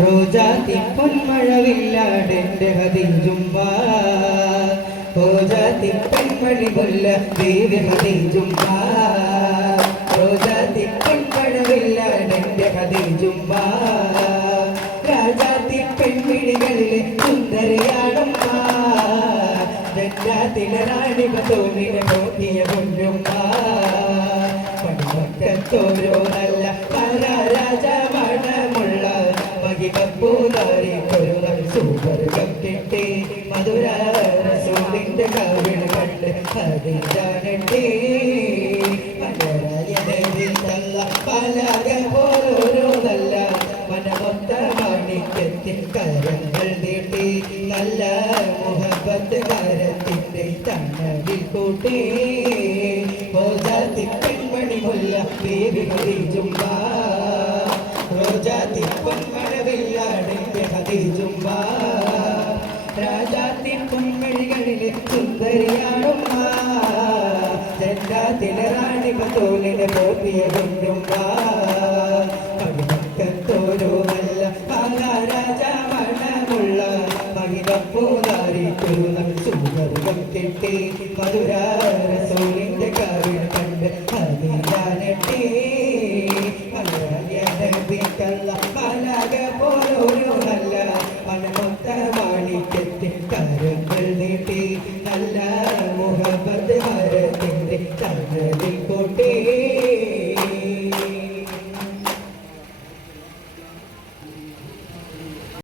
റോജാത്തി പൊന്മഴവില്ലാടെന്റെ ഹദീജുമ്പ റോജാത്തി പെൺമണി കൊല്ല ദേവി ഹദീജുമ്പ റോജാത്തി പൊന്മഴവില്ലാടെന്റെ ഹദീജുമ്പ രാജാത്തി പെൺമിഴികളിലെ സുന്ദരിയാടുമ്പ ജന്നാത്തിലെ തോന്നിനെ നോക്കിയ കൊല്ലുമ്പ പടിമക്കത്തോരോ നല്ല രാജമണമുള്ള മഹിമപ്പൂതാരി കൊരുകൾ സുവർഗം കിട്ടി മധുര റസൂലിന്റെ കവിൾ കണ്ട് ഹരിജാനട്ടി മനരായനല്ല പലക പോലോരോ നല്ല മനമൊത്ത മാണിക്യത്തിൻ കരങ്ങൾ നീട്ടി നല്ല മുഹബത്ത് കരത്തിന്റെ തണലിൽ കൂട്ടി പെൺമണി മുല്ല ദേവി ഹദീജുമ്പ റോജാത്തി പൊന്മഴവില്ലാടെന്റെ ഹദീജുമ്പ രാജാത്തി പൊന്മഴികളിലെ സുന്ദരിയാടുമ്പ ജന്നാത്തിലെ റാണി ബതൂലിനെ പോറ്റിയ കൊണ്ടുമ്പ പടിമക്കത്തോരോ നല്ല രാജമണമുള്ള മഹിമപ്പൂതാരി കുരുകൾ സുവർഗം കിട്ടി മധുര റസൂലിന്റെ കവിൾ കണ്ട് ഹരിജാനട്ടി